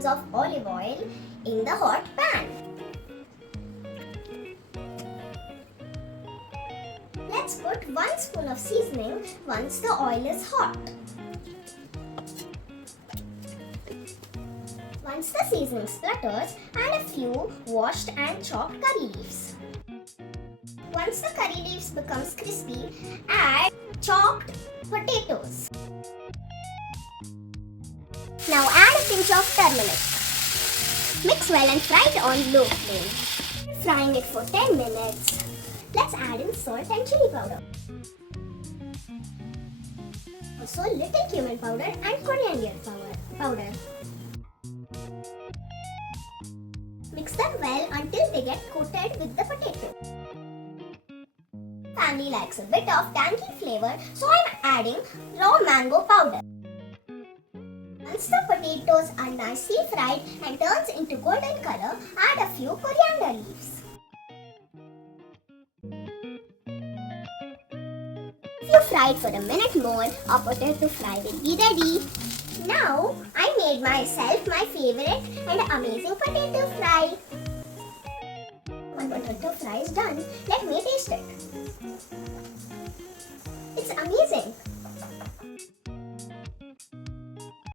tablespoons of olive oil in the hot pan. Let's put 1 spoon of seasoning once the oil is hot. Once the seasoning splutters, add a few washed and chopped curry leaves. Once the curry leaves becomes crispy, add chopped potatoes. Now add a pinch of turmeric. Mix well and fry it on low flame. Frying it for 10 minutes. Let's add in salt and chili powder. Also little cumin powder and coriander powder. Mix them well until they get coated with the potato. Family likes a bit of tangy flavor, so I'm adding raw mango powder. Once the potatoes are nicely fried and turns into golden color, add a few coriander leaves. If you fry it for a minute more, our potato fry will be ready. Now, I made myself my favorite and amazing potato fry. My potato fry is done. Let me taste it. It's amazing.